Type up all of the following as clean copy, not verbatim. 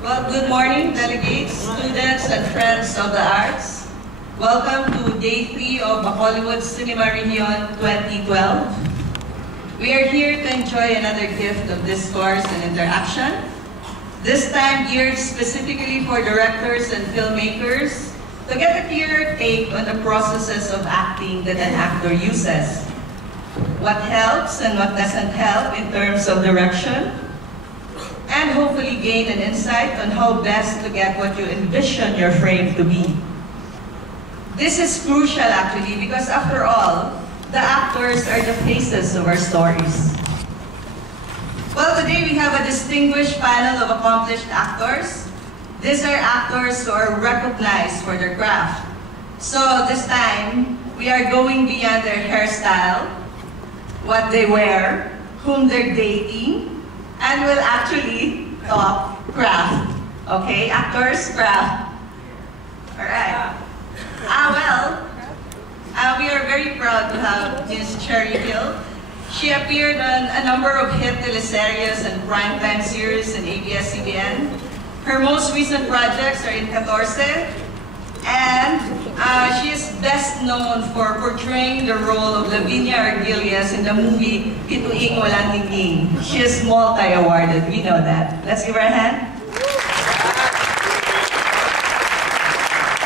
Well, good morning, delegates, students, and friends of the arts. Welcome to Day 3 of Hollywood Cinema Rehiyon 2012. We are here to enjoy another gift of discourse and interaction, this time geared specifically for directors and filmmakers to get a clearer take on the processes of acting that an actor uses. What helps and what doesn't help in terms of direction, and hopefully gain an insight on how best to get what you envision your frame to be. This is crucial actually because after all, the actors are the faces of our stories. Well, today we have a distinguished panel of accomplished actors. These are actors who are recognized for their craft. So this time, we are going beyond their hairstyle, what they wear, whom they're dating, and we'll actually talk craft. Okay, actors, craft. All right. We are very proud to have Ms. Rehiyon. She appeared on a number of hit teleseries and primetime series in ABS-CBN. Her most recent projects are in 14, and she is best known for portraying the role of Lavinia Argilias in the movie Bituing Walang Ningning. She is multi-awarded, we know that. Let's give her a hand.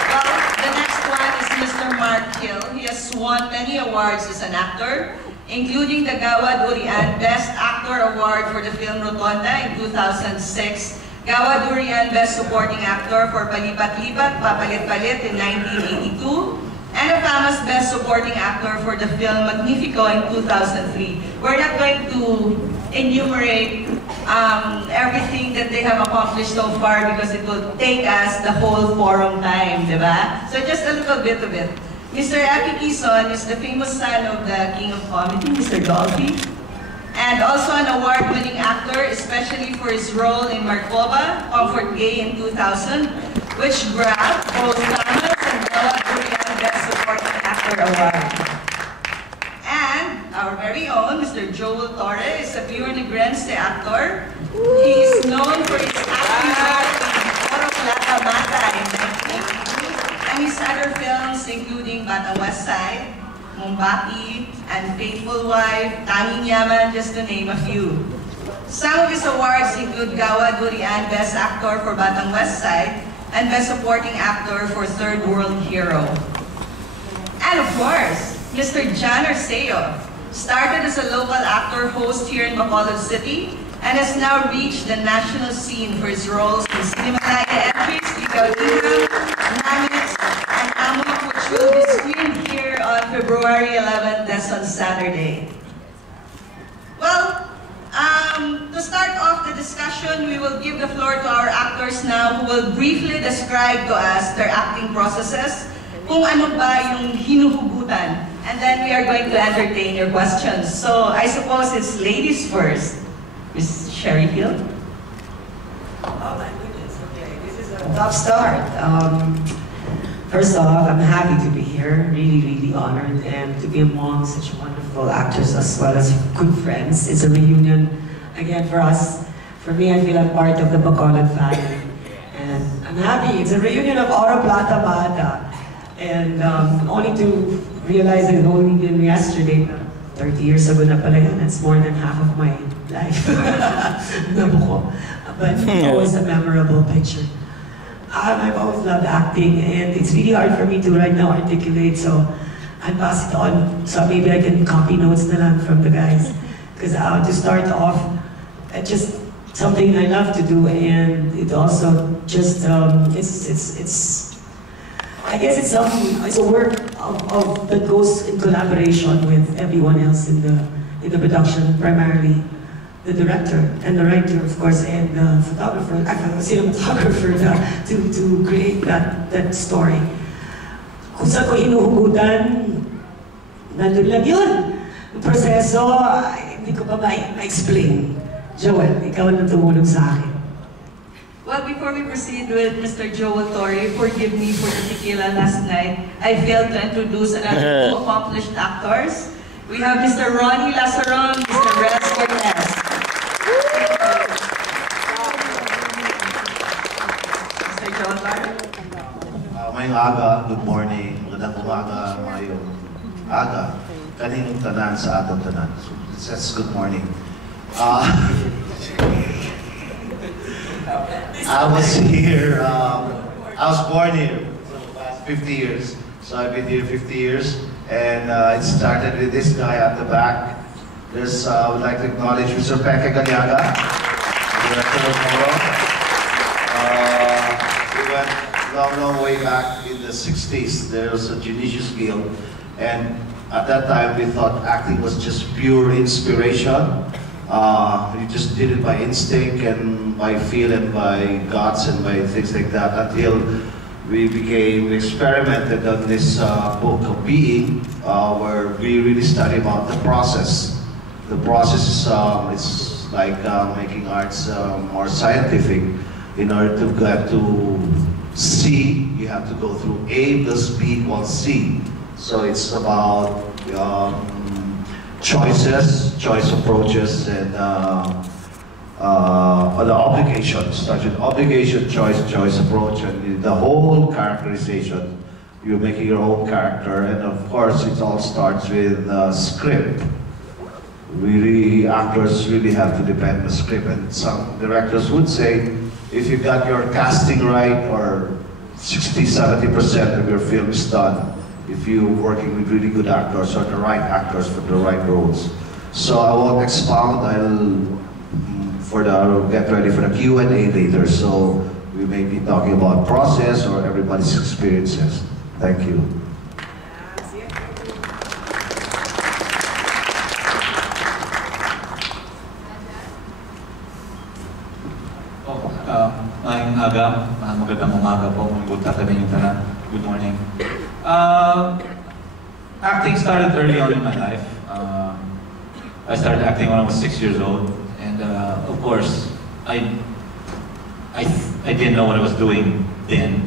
Well, the next one is Mr. Mark Hill. He has won many awards as an actor, including the Gawad Durian Best Actor Award for the film Rotonda in 2006, Gawad Durian Best Supporting Actor for Palipat-Lipat, Papalit-Palit in 1982, and a famous Best Supporting Actor for the film Magnifico in 2003. We're not going to enumerate everything that they have accomplished so far because it will take us the whole forum time, diba? So just a little bit of it. Mr. Aki Quezon is the famous son of the King of Comedy, Mr. Dolphy, and also an award-winning actor, especially for his role in Markova, Comfort Gay in 2000, which grabbed both Thomas and Gawad Durian Best Supporting Actor Award. And our very own, Mr. Joel Torre, is a pure Negrense actor. He is known for his acting role in Oro Plata Mata in 1982, and his other films including Batang West Side, Mumbaki, and Faithful Wife, Tanging Yaman, just to name a few. Some of his awards include Gawad Durian Best Actor for Batang West Side and Best Supporting Actor for Third World Hero. And of course, Mr. John Arceo started as a local actor host here in Bacolod City and has now reached the national scene for his roles in Cinemalaya Entries, Ikaw Ingram, Namits, and Amok, which will be screened here on February 11th, that's on Saturday. Well, to start off the discussion, we will give the floor to our actors now who will briefly describe to us their acting processes, kung ano ba yung hinuhugutan, and then we are going to entertain your questions. So I suppose it's ladies first. Ms. Rehiyon. Oh my goodness, okay, this is a tough start. First off, I'm happy to be here, really honored, and to be among such wonderful actors as well as good friends. It's a reunion again for us. For me, I feel I'm part of the Bacolod family, and I'm happy. It's a reunion of Oro Plata Bata, and only to realize it only been yesterday, 30 years ago na pala yun. That's more than half of my life. Nabuko. But always a memorable picture. I've always loved acting, and it's really hard for me to right now articulate, so I'll pass it on. So maybe I can copy notes na lang from the guys. Because to start off, it's just something I love to do, and it also just, I guess it's a work that goes in collaboration with everyone else in the production, primarily the director and the writer, of course, and the photographer, cinematographer to create that story. Kung saan ko hinuhugutan, nandun lang yun. Yung proseso, hindi ko pa ma-explain. Joel, ikaw ang tumulong sa akin. Well, before we proceed with Mr. Joel Torre, forgive me for the tequila last night. I failed to introduce another two accomplished actors. We have Mr. Ronnie Lazaron, Mr. Rez Cortez. Mayong aga, good morning, magandang umaga, mayong aga. Kaninong tanan sa atong tanan. So, it says good morning. I was here, I was born here for the past 50 years. So I've been here 50 years, and it started with this guy at the back. I would like to acknowledge Mr. Peke Galiaga, Director of Moro. We went long way back in the 60s. There was a judicious guild, and at that time we thought acting was just pure inspiration. We just did it by instinct and by feel and by guts and by things like that until we experimented on this book of being, where we really study about the process. The process is like making arts more scientific. In order to get to C, you have to go through A plus B equals C. So it's about choices, choice approaches, and the obligation. Starts with obligation, choice approach, and the whole characterization. You're making your own character, and of course, it all starts with script. Actors really have to depend on the script, and some directors would say, if you got your casting right, or 60–70% of your film is done, if you're working with really good actors or the right actors for the right roles. So I won't expound. I'll get ready for the Q&A later. So we may be talking about process or everybody's experiences. Thank you. Ngayong aga, magandang umaga po, magpunta kami yung tanan. Good morning. Acting started early on in my life. I started acting when I was 6 years old, and of course, I didn't know what I was doing then.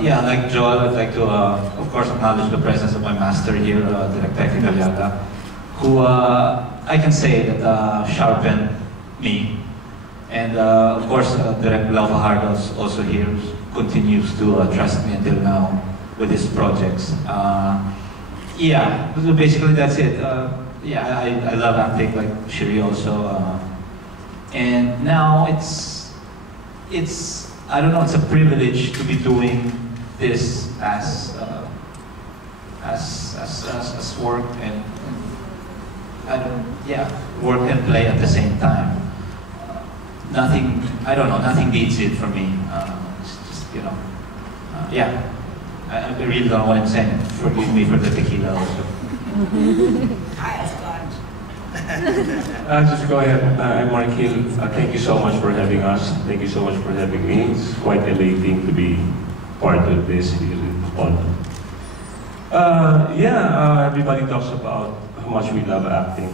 Yeah, like Joel, I'd like to, of course, acknowledge the presence of my master here, Director Galiaga, who I can say that sharpened me. And of course, Director Lau Fajardo's also here, continues to trust me until now with his projects. Yeah, so basically that's it. Yeah, I love acting like Shiri also. And now it's, I don't know, it's a privilege to be doing this as work and work and play at the same time. Nothing, I don't know, nothing beats it for me. It's just, you know, yeah. I really don't know what I'm saying. Forgive me for the tequila also. Just go ahead. I'm Mark Hill. Thank you so much for having us. Thank you so much for having me. It's quite elating to be part of this here in Poland. Everybody talks about how much we love acting.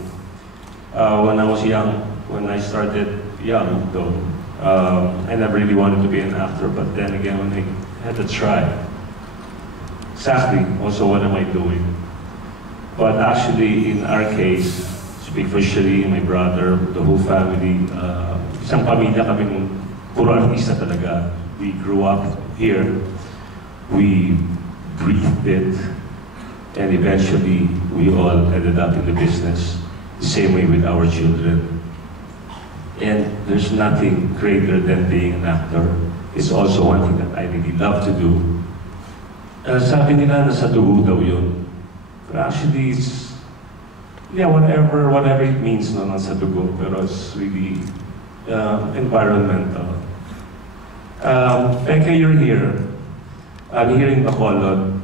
When I was young, when I started young though, I never really wanted to be an actor, but then again, when I had to try, exactly, also what am I doing? But actually, in our case, speak for Shiri, my brother, the whole family, isang pamilya kaming puro artista talaga. We grew up here, we breathed it, and eventually, we all ended up in the business. The same way with our children. And there's nothing greater than being an actor. It's also one thing that I really love to do. Sabi nila nasa dugo daw yun. But actually, it's, yeah, whatever it means no, nasa dugo. Pero it's really environmental. Peke, you're here. I'm here in Bacolod.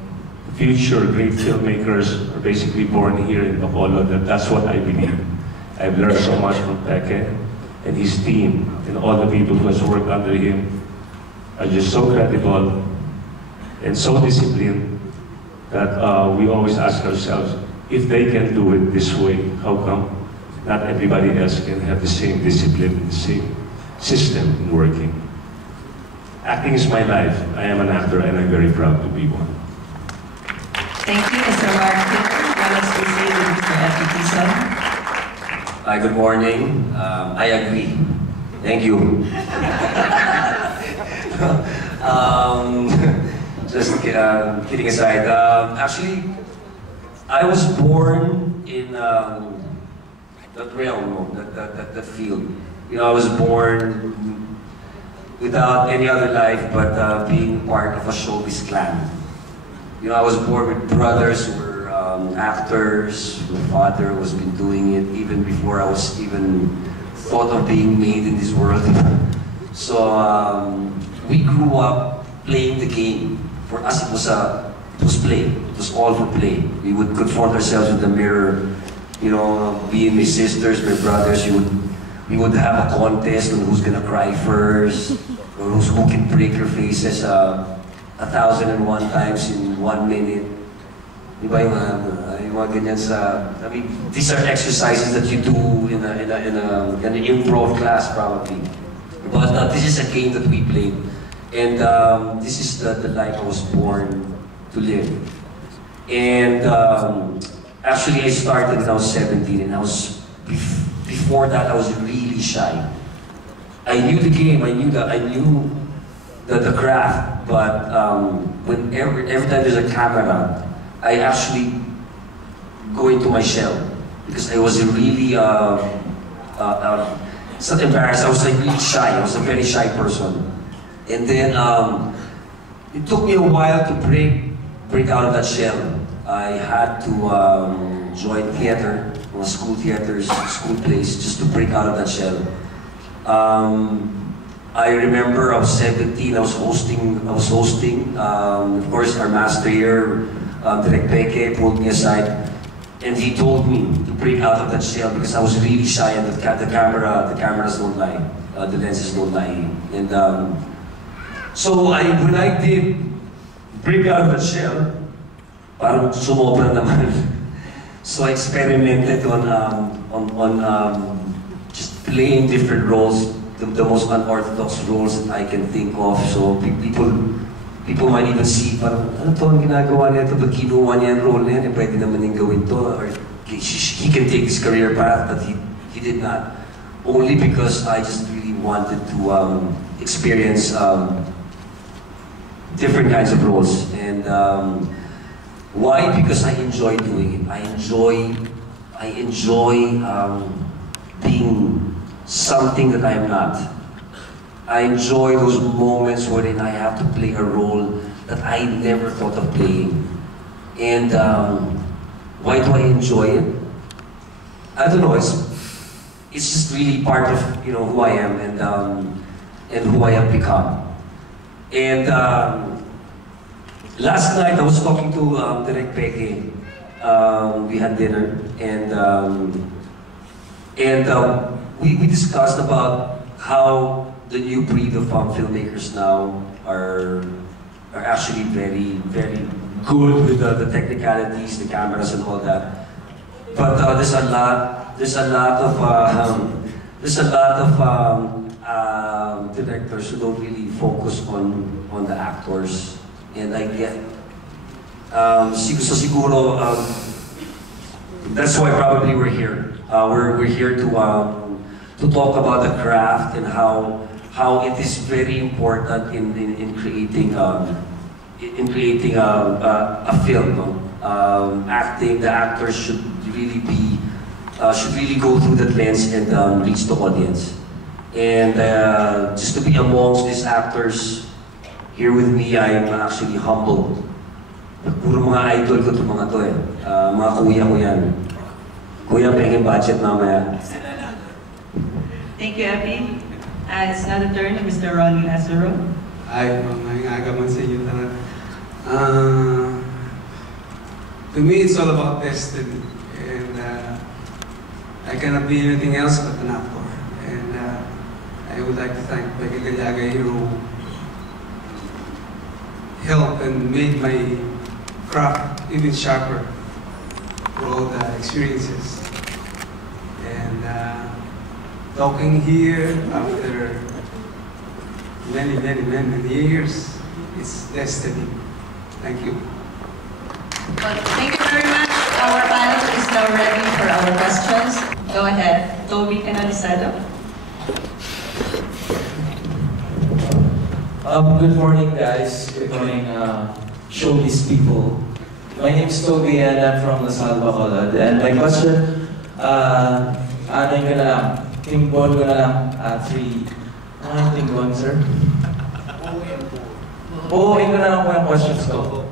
Future great filmmakers are basically born here in Bacolod. That's what I believe. I've learned so much from Peke and his team, and all the people who has worked under him are just so credible and so disciplined that we always ask ourselves, if they can do it this way, how come not everybody else can have the same discipline, the same system in working? Acting is my life. I am an actor and I'm very proud to be one. Thank you, Mr. Mark. What else to say with Mr. Epitiso? Hi, good morning. I agree. Thank you. just kidding aside. Actually, I was born in that realm, that field. You know, I was born without any other life but being part of a showbiz clan. You know, I was born with brothers who were actors. My father was been doing it even before I was even thought of being made in this world. So we grew up playing the game. For us, it was play. It was all for play. We would confront ourselves with the mirror. You know, being my sisters, my brothers, we would have a contest on who's gonna cry first, or who can break your faces 1,001 times in 1 minute. Diba yung mga ganyan sa, I mean, these are exercises that you do in an improv class probably. But this is a game that we played. And this is the life I was born to live. And actually I started when I was 17 and before that I was really shy. I knew the game, I knew the craft, but every time there's a camera, I actually go into my shell because I was really it's not embarrassed. I was like really shy. I was a very shy person, and then it took me a while to break out of that shell. I had to join theater, school theaters, school plays, just to break out of that shell. I remember I was 17. I was hosting. Of course, our master here, Direk Peke, pulled me aside, and he told me to break out of that shell because I was really shy, and the cameras don't lie, the lenses don't lie. And so when I did break out of that shell, parang sumobra naman. So I experimented on just playing different roles, the most unorthodox roles that I can think of. So people might even see, parang, ano to ang ginagawa niya ito? Ba't kinuha niya ang role niya? Pwede naman yung gawin to. Or he can take his career path, but he did not. Only because I just really wanted to experience different kinds of roles. And why? Because I enjoy doing it. I enjoy being something that I am not. I enjoy those moments wherein I have to play a role that I never thought of playing. And why do I enjoy it? I don't know. It's just really part of who I am and who I have become. And last night I was talking to Direk Peke. We had dinner and we discussed about how the new breed of filmmakers now are actually very, very good with the technicalities, the cameras, and all that. But there's a lot of directors who don't really focus on the actors, and I get siguro that's why probably we're here. We're here to talk about the craft and how it is very important in creating a film. No? Acting, the actors should really go through that lens and reach the audience. And just to be amongst these actors here with me, I am actually humbled. Puro mga idol ko itong mga to eh. Mga kuya ko yan. Kuya, pengin budget mamaya. Thank you, Abby. It's now the turn of Mr. Ronnie Lazaro. Ay, mga agaman sa inyo talaga. To me, it's all about destiny. And I cannot be anything else but an actor. And I would like to thank Becky Galiaga who helped and made my craft even sharper for all the experiences. And talking here after many years, it's destiny. Thank you. Well, thank you very much. Our panel is now ready for our questions. Go ahead. Toby Canalizado. Good morning, guys. Good morning, showbiz people. My name is Toby and I'm from Lasal, Bacolod. And my question, ano yung ka na lang? Tingbon ko na lang, 3. Ano yung tingbon, sir? Buuin ko na lang po yung questions ko.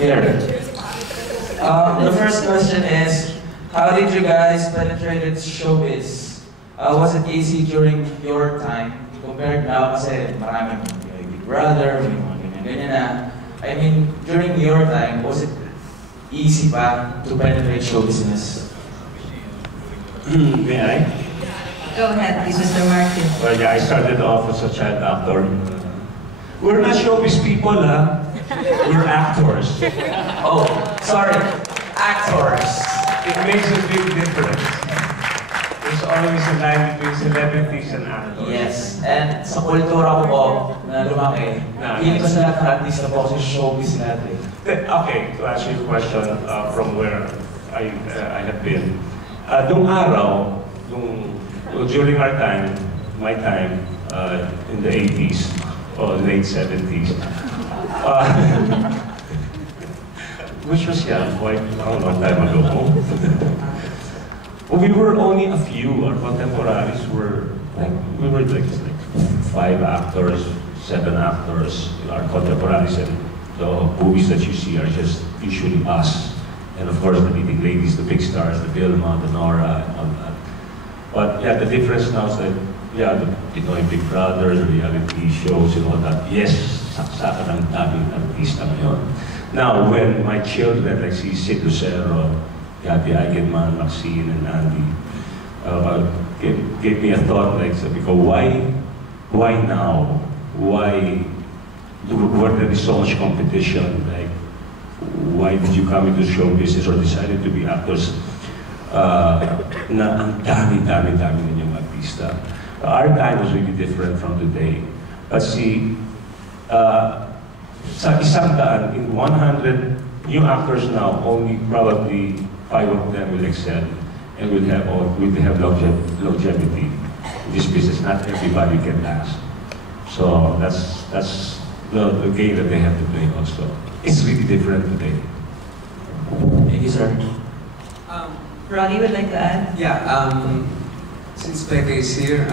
Here. The first question is, how did you guys penetrate into showbiz? Was it easy during your time? Compared now, kasi maraming may Big Brother, may mga ganyan-ganyan na. I mean, during your time, was it easy pa to penetrate show business? May I? Go ahead, please, Mr. Martin. Well, yeah, I started off as a child actor. We're not showbiz people, huh? We're actors. Oh, sorry, actors. It makes a big difference. There's always a line between celebrities and actors. Yes, and sa kultura ko po na lumaki, hindi ko sa lahat ng artista po kasi showbiz natin. Okay, to answer your question from where I have been. Nung araw, during our time, my time, in the 80s or late 70s, which was quite a long time ago. We were only a few. Our contemporaries were we were like 5 actors, 7 actors. Our contemporaries and the movies that you see are just usually us. And of course the leading ladies, the big stars, the Vilma, the Nora, and all that. But yeah, the difference now is that the Big Brother, the reality shows and all that. Yes, saksakan ang daming artista ngayon. Now, when my children, like si Sid Lucero, Gabby Eigenman, Maxine, and Andy, gave me a thought, like, because why now? Why, where there is so much competition? Like, why did you come into show business or decided to be actors? Na ang dami ninyong artista. Our time was really different from today. Kasi, sa isang daan, in 100 new actors now, only probably 5 of them will excel and will have longevity in this business. Not everybody can last. So that's the game that they have to play also. It's really different today. Thank you, sir. Ronnie would like to add? Yeah, since Peke is here,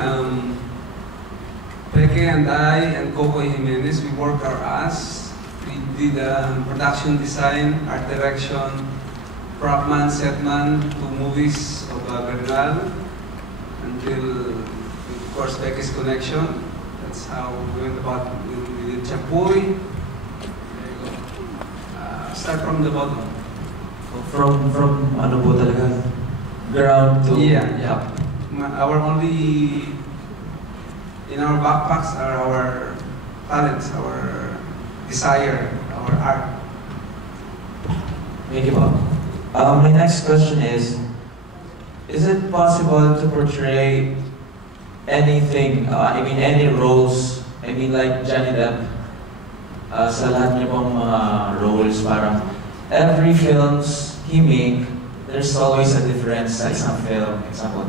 Peke and I and Coco Jimenez, we work our ass. We did production design, art direction, propman, setman, 2 movies of Bernal, until, of course, Peke's connection. That's how we went about. We did Chapoy. Start from the bottom. From ano po talaga? Ground to... Yeah. Our only... In our backpacks are our talents, our desire, our art. Thank you, Bob. My next question is it possible to portray anything, any roles, like Johnny Depp, sa lahat niya pong roles, parang every films he make, there's always a difference sa isang film. Example,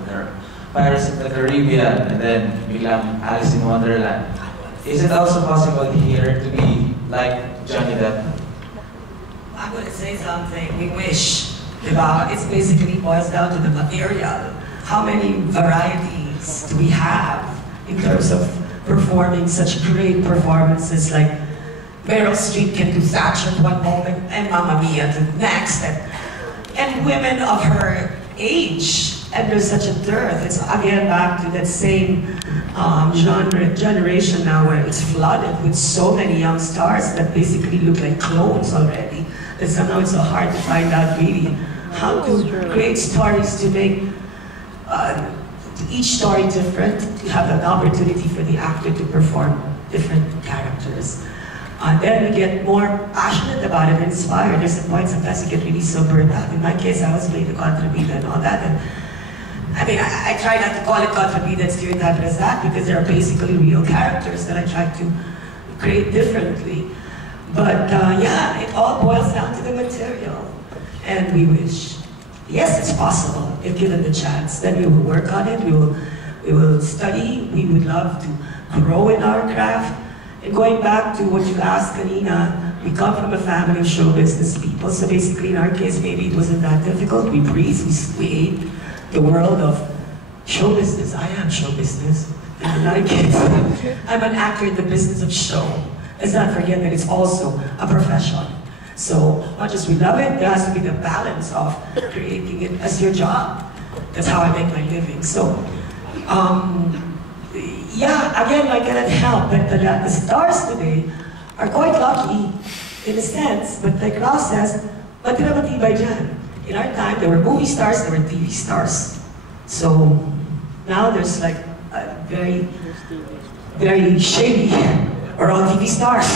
Pirates of the Caribbean, and then biglang Alice in Wonderland. Is it also possible here to be like Johnny Depp? I'm going to say something. We wish. It basically boils down to the material. How many varieties do we have in terms of performing such great performances like Meryl Streep can do Thatcher at one moment and Mamma Mia the next, and women of her age. And there's such a dearth. It's again back to that same generation now where it's flooded with so many young stars that basically look like clones already. That somehow it's so hard to find out really how to create stories to make each story different, to have an opportunity for the actor to perform different characters. Then we get more passionate about it, inspired. There's a point sometimes you get really so burned out. In my case, I was playing the contributor and all that. And I try not to call it contributor and stereotype as that because they are basically real characters that I try to create differently. But yeah, it all boils down to the material. And we wish, yes, it's possible if given the chance. Then we will work on it. We will We will study. We would love to grow in our craft. And going back to what you asked, Kanina, we come from a family of show business people. So basically, in our case, maybe it wasn't that difficult. We breathe, we ate the world of show business. I am show business. And I get I'm an actor in the business of show. Let's not forget that it's also a profession. So much as we love it, there has to be the balance of creating it as your job. That's how I make my living. So, yeah, again, I cannot help but the stars today are quite lucky in a sense, but like Ross says, matibay dyan. In our time, there were movie stars, there were TV stars. So now there's like a very, very shady or all TV stars.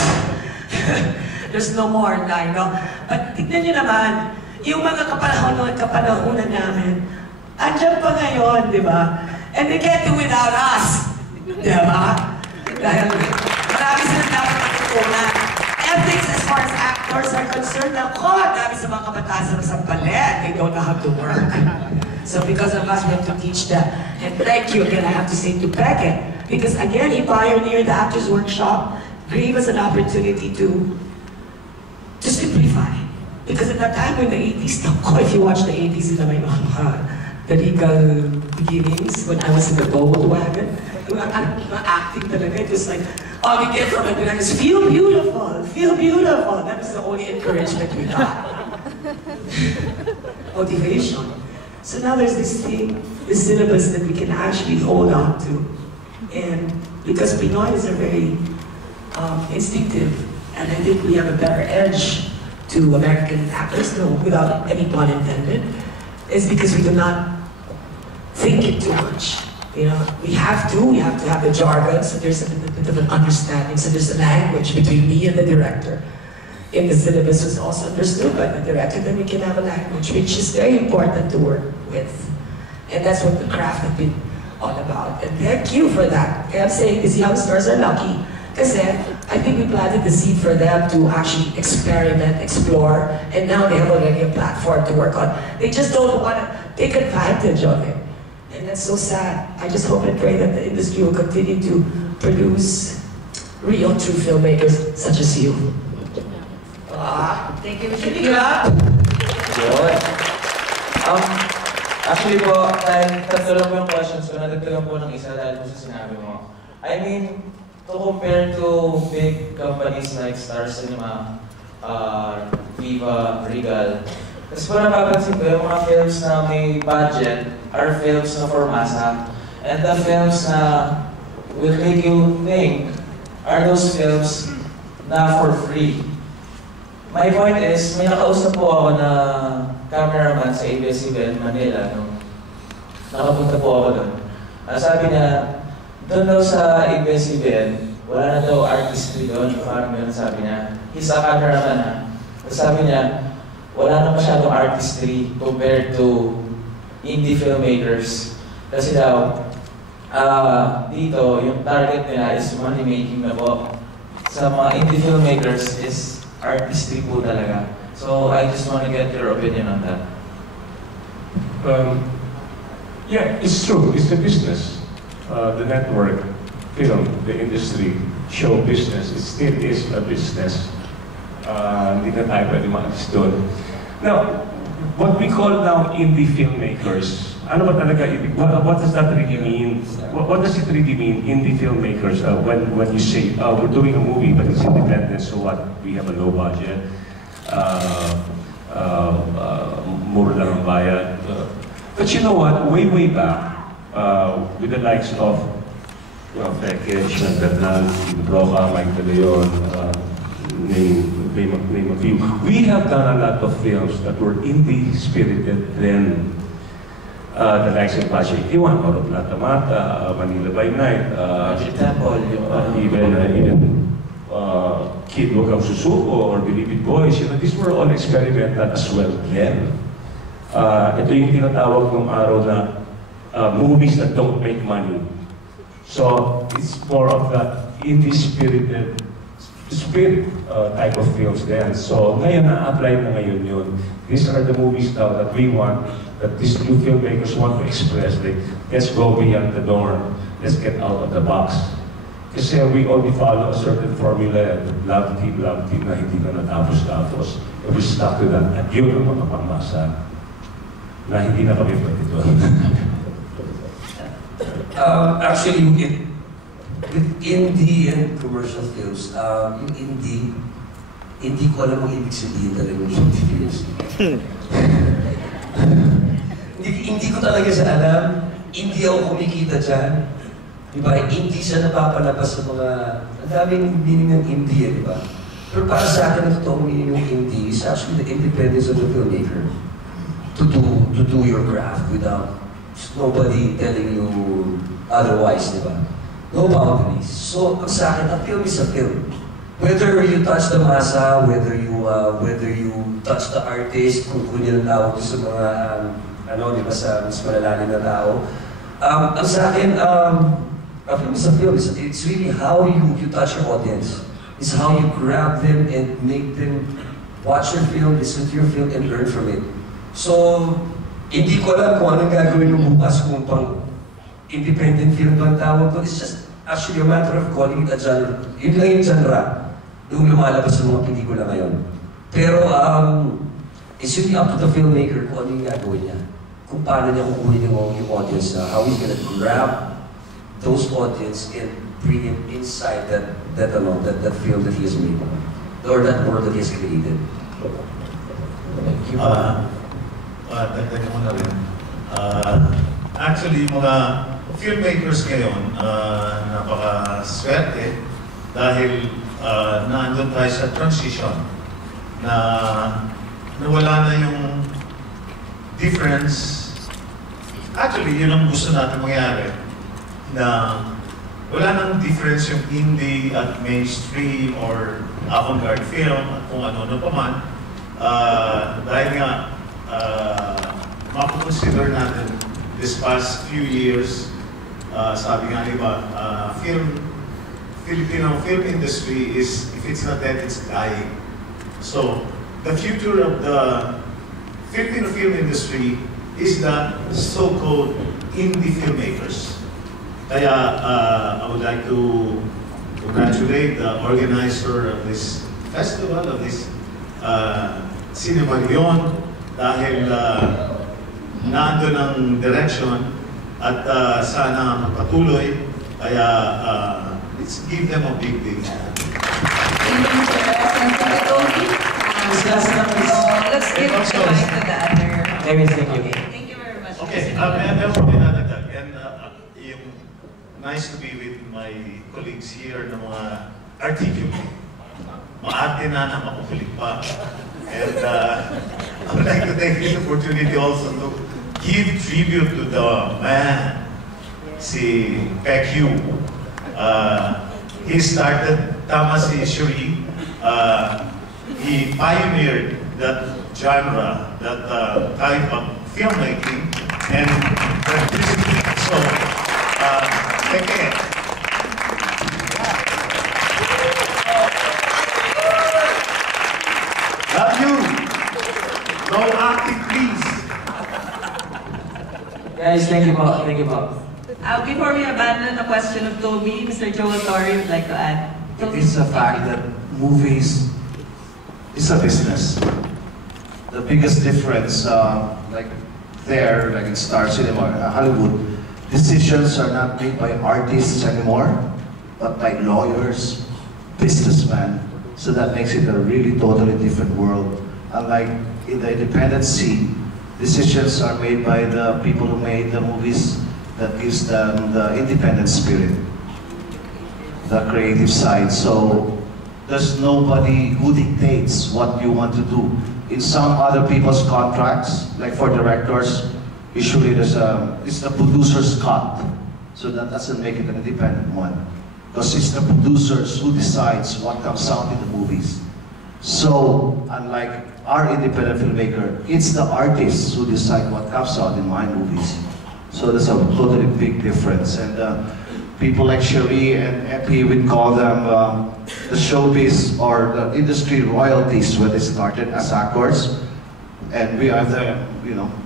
There's no more na, you know. But tignan nyo naman, yung mga kapanahonan namin, andyan pa ngayon, di ba? And they can't do without us. Di ba? Dahil marami silang dapat matutunan. Ethics as far as actors are concerned, ako, dami sa mga kabataan sa sampalit. They don't know how to work. So because of us, we have to teach them. And thank you again, I have to say to Beckett. Because again, he pioneered the Actors Workshop, gave us an opportunity to simplify. Because at that time in the 80s, if you watch the 80s, the legal beginnings, when I was in the gold wagon, acting talaga, it was like, all we get from it is feel beautiful, feel beautiful. That was the only encouragement we got. Motivation. So now there's this thing, this syllabus that we can actually hold on to. And because Pinoys are very instinctive, and I think we have a better edge to American actors, no, without any pun intended, is because we do not think it too much. You know, we have to have the jargon, so there's a bit of an understanding, so there's a language between me and the director. If the syllabus was also understood by the director, then we can have a language, which is very important to work with. And that's what the craft has been all about. And thank you for that. I'm saying these young stars are lucky, because I think we planted the seed for them to actually experiment, explore, and now they have already a platform to work on. They just don't want to take advantage of it. And that's so sad. I just hope and pray that the industry will continue to produce real, true filmmakers such as you. Thank you, Mr. Yun. Actually po, dahil tatlo lang po yung questions ko, nadagdagan po ng isa dahil po sa sinabi mo. I mean, to compare to big companies like Star Cinema, Viva, Regal, kasi po napapansin ko yung mga films na may budget are films na for masa. And the films na will make you think are those films na for free. My point is, may nakausap po ako na cameraman sa ABS-CBN Manila nung nakapunta po ako doon. Sabi niya, doon daw sa ABS-CBN, wala na daw artistry doon, parang gano'n sabi niya. He's a cameraman ha. Sabi niya, wala na masyadong artistry compared to indie filmmakers. Kasi daw, dito, yung target nila is money making na po. Sa mga indie filmmakers is artistry po talaga. So I just want to get your opinion on that. Yeah, it's true. It's the business. The network, film, the industry, show business, it still is a business. Hindi na tayo pwede maalis doon. Now, what we call now indie filmmakers, ano ba talaga ibig? What does that really mean? What does it really mean, indie filmmakers? When you say, we're doing a movie but it's independent, so what? We have a low budget, mura lang ang bayad. But you know what? Way back, with the likes of Beckett, Bernal, Broca, Mike De Leon, name a few. We have done a lot of films that were indie-spirited then. The likes of Pache Iwan, Oro Plata Mata, Manila by Night, even Kid Wakang Susuko or Believe It Boys, you know, these were all experimental as well then. Ito yung tinatawag ng araw na movies that don't make money. So it's more of that indie-spirited spirit type of films then. So ngayon na-apply na ngayon yun. These are the movies now that we want, that these new filmmakers want to express. Like let's go beyond the norm. Let's get out of the box. Kasi we only follow a certain formula, love team na hindi na natapos-tapos. And we stuck to that. At yun ang mga pangmasa na hindi na kami pwede doon. Actually, with indie and commercial films, yung hindi ko alam ang ibig sabihin talaga ng indie films. hindi ko talaga siya alam. Hindi ako kumikita dyan. Diba? Hindi siya napapalabas sa mga... Ang daming meaning ng indie, diba? Pero para sa akin, ang totoong meaning ng indie is actually the independence of the filmmaker to do your craft without nobody telling you otherwise, diba? No boundaries. So, sa akin, a film is a film. Whether you touch the masa, whether you touch the artist, kung yun ang tawag sa mga, di ba, sa mas malalalim na tao. Ang sa akin, a film is a film. It's really how you touch your audience. It's how you grab them and make them watch your film, listen to your film, and learn from it. So, hindi ko alam kung anong gagawin ng bukas kung pang independent film ba ang tawag ko. It's just actually a matter of calling it a genre. Yun lang yung genre nung lumalabas sa mga pelikula ngayon. Pero, it's really up to the filmmaker kung ano yung gagawin niya. Kung paano niya kukunin yung audience, how he's gonna grab those audience and bring him inside that film that he has made, or that world that he has created. Thank you. Dagdagan mo na rin. Actually, mga filmmakers ngayon, napaka-swerte dahil naandun tayo sa transition na nawala na yung difference. Actually, yun ang gusto natin mangyari, na wala nang difference yung indie at mainstream or avant-garde film at kung ano-ano pa man. Dahil nga, mapukonsider natin this past few years, sabi nga iba, Filipino film industry is, if it's not dead, it's dying. So, the future of the Filipino film industry is the so-called indie filmmakers. Kaya, I would like to congratulate the organizer of this festival, of this Cinema Rehiyon, dahil naandun ang direction at sana magpatuloy. Kaya, let's give them a big Thank you, Mr. President. Let's give the mic to the other. Maybe, thank you. Okay, thank you very much. Okay, meron ko dinadagdag. And yung nice to be with my colleagues here na mga articulate. Maarte na makukulit pa. And I would like to take this opportunity also to give tribute to the man, si Pek Yu. He started, tama si Shuri, he pioneered that genre, that type of filmmaking, and so, Peke. Love you. No acting, please. Guys, thank you po. Thank you po. Before we abandon the question of Toby, Mr. Joel Torre would like to add. It is a fact that movies is a business. The biggest difference, like in Star Cinema, Hollywood, decisions are not made by artists anymore, but by lawyers, businessmen. So that makes it a really totally different world. Unlike in the independent scene, decisions are made by the people who made the movies. That gives them the independent spirit, the creative side. So there's nobody who dictates what you want to do. In some other people's contracts, like for directors, usually it's the producer's cut. So that doesn't make it an independent one. Because it's the producers who decides what comes out in the movies. So, unlike our independent filmmaker, it's the artists who decide what comes out in my movies. So there's a totally big difference. And people like Cherie and Epi would call them the showbiz or the industry royalties when they started as actors. And we are the,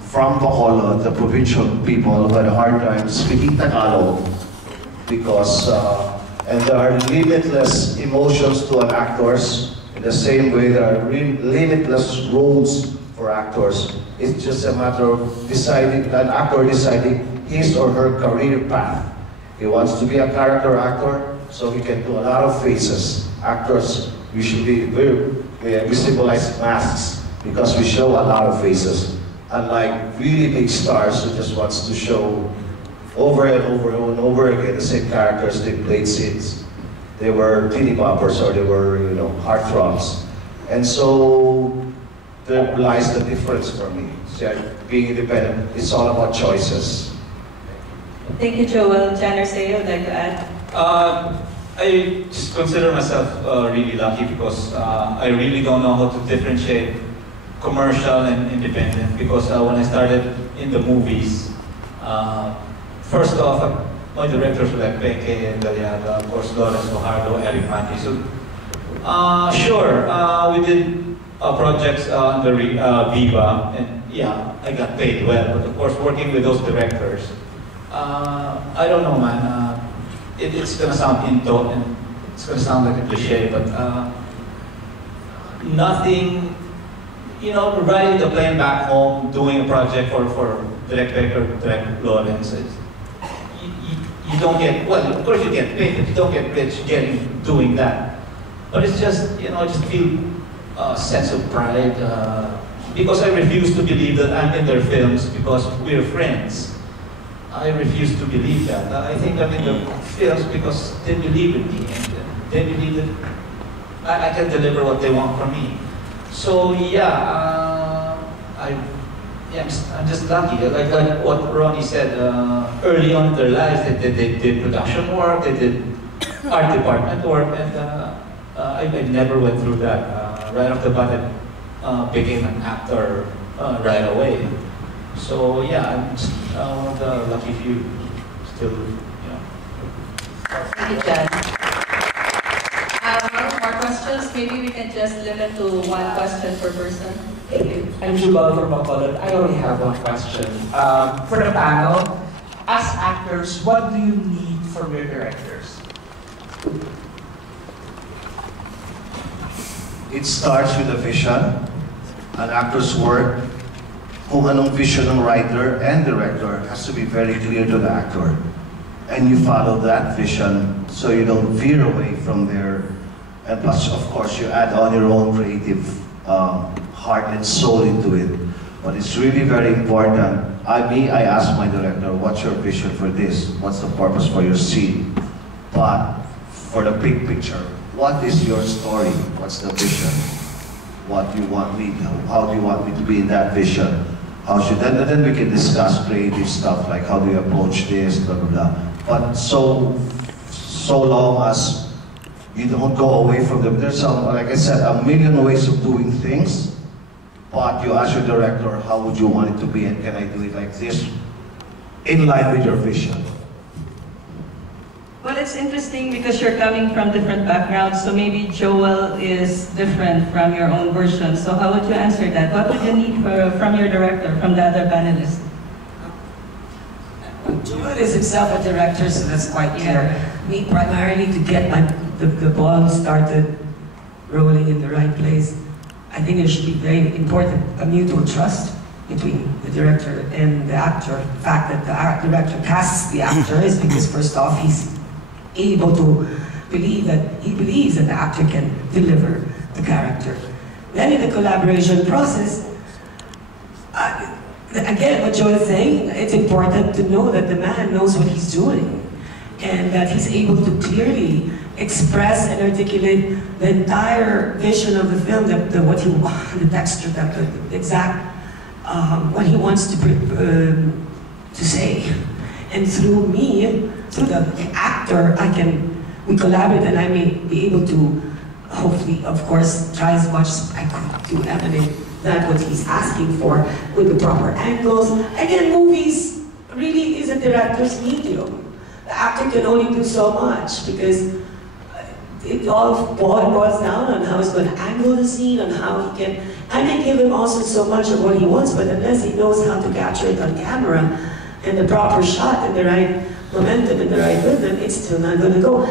from Bacolod, the provincial people who had a hard time speaking Tagalog because, and there are limitless emotions to an actors. In the same way, there are limitless roles for actors. It's just a matter of deciding, an actor deciding his or her career path. He wants to be a character actor, so he can do a lot of faces. Actors usually, we symbolize masks because we show a lot of faces. Unlike really big stars who just wants to show over and over and over again the same characters they played since they were teeny boppers or they were, heartthrobs. And so there lies the difference for me. So being independent, it's all about choices. Thank you, Joel. Jan or Seo, would like to add? I just consider myself really lucky because I really don't know how to differentiate commercial and independent because when I started in the movies, first off, my directors were like Peke and Galiaga, of course, Lawrence Fajardo, Eric Mati. So, sure, we did projects under Viva, and yeah, I got paid well, but of course, working with those directors, I don't know, man. It's gonna sound into and it's gonna sound like a cliche, but nothing. Riding the plane back home, doing a project for Direct Becker, Direct Lawrence. You don't get, well, of course you get paid, but you don't get rich doing that. But it's just, I just feel a sense of pride because I refuse to believe that I'm in their films because we're friends. I refuse to believe that. I think I'm in the films because they believe in me and they believe that I can deliver what they want from me. So yeah, I'm just lucky. Like what Ronnie said, early on in their lives, they did production work, they did art department work, and I never went through that. Right off the bat, I became an actor right away. So yeah, I'm just one of the lucky few. Still, Thank you, Jan. More questions? Maybe we can just limit to one question per person. Thank you. I'm Jubal from Bacolod. I only have one question. For the panel, as actors, what do you need from your directors? It starts with a vision, an actor's work, kung anong vision ng writer and director has to be very clear to the actor. And you follow that vision so you don't veer away from there. And plus, of course, you add on your own creative heart and soul into it. But it's really very important. I ask my director, what's your vision for this? What's the purpose for your scene? But for the big picture, what is your story? What's the vision? What do you want me to, how do you want me to be in that vision? How should, and then we can discuss creative stuff like how do you approach this, blah, blah, blah. But so long as you don't go away from them. There's some, like I said, a million ways of doing things, but you ask your director, how would you want it to be and can I do it like this, in line with your vision? Well, it's interesting because you're coming from different backgrounds, so maybe Joel is different from your own version. So how would you answer that? What would you need from your director, from the other panelists? Joel is himself a director, so that's quite clear. Me, primarily to get the ball started rolling in the right place, I think it should be very important, a mutual trust between the director and the actor. The fact that the director casts the actor is because first off, he's able to believe that he believes that the actor can deliver the character. Then in the collaboration process, again, what Joel is saying, it's important to know that the man knows what he's doing and that he's able to clearly express and articulate the entire vision of the film, what he wants, the texture, the exact, what he wants to say. And through me, through the actor, we collaborate and I may be able to, hopefully, of course, try as much as I could to emanate that what he's asking for with the proper angles. Again, movies really is a director's medium. The actor can only do so much because it all boils down on how he's going to angle the scene, on how he can. I may give him also so much of what he wants, but unless he knows how to capture it on camera and the proper shot and the right momentum and the right rhythm, it's still not going to go.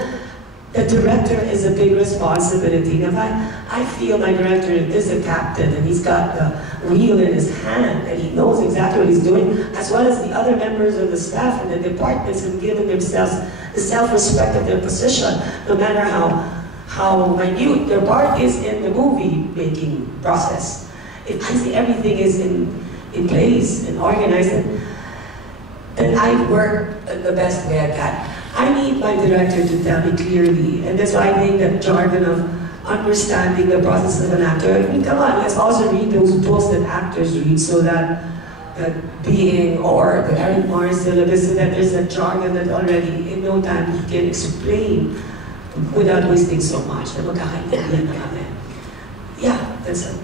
The director is a big responsibility. If I feel my director is a captain and he's got the wheel in his hand and he knows exactly what he's doing, as well as the other members of the staff and the departments have given themselves the self-respect of their position, no matter how minute their part is in the movie-making process. If I see everything is in place and organized, then I work the best way I can. I need my director to tell me clearly, and that's why I think that jargon of understanding the process of an actor. I mean, come on, let's also read those books that actors read, so that Being or the Eric Morris syllabus, so that there's a jargon that already in no time he can explain without wasting so much. Yeah, that's it.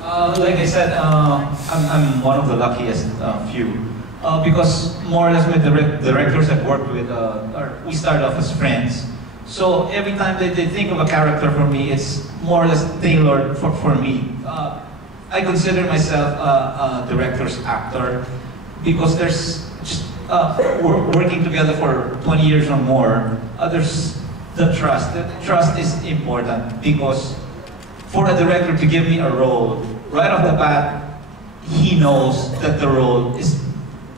Like I said, I'm one of the luckiest few. Because more or less my directors I've worked with, we started off as friends. So every time they think of a character for me, it's more or less tailored for me. I consider myself a director's actor because there's just working together for 20 years or more, there's the trust. The trust is important because for a director to give me a role, right off the bat, he knows that the role is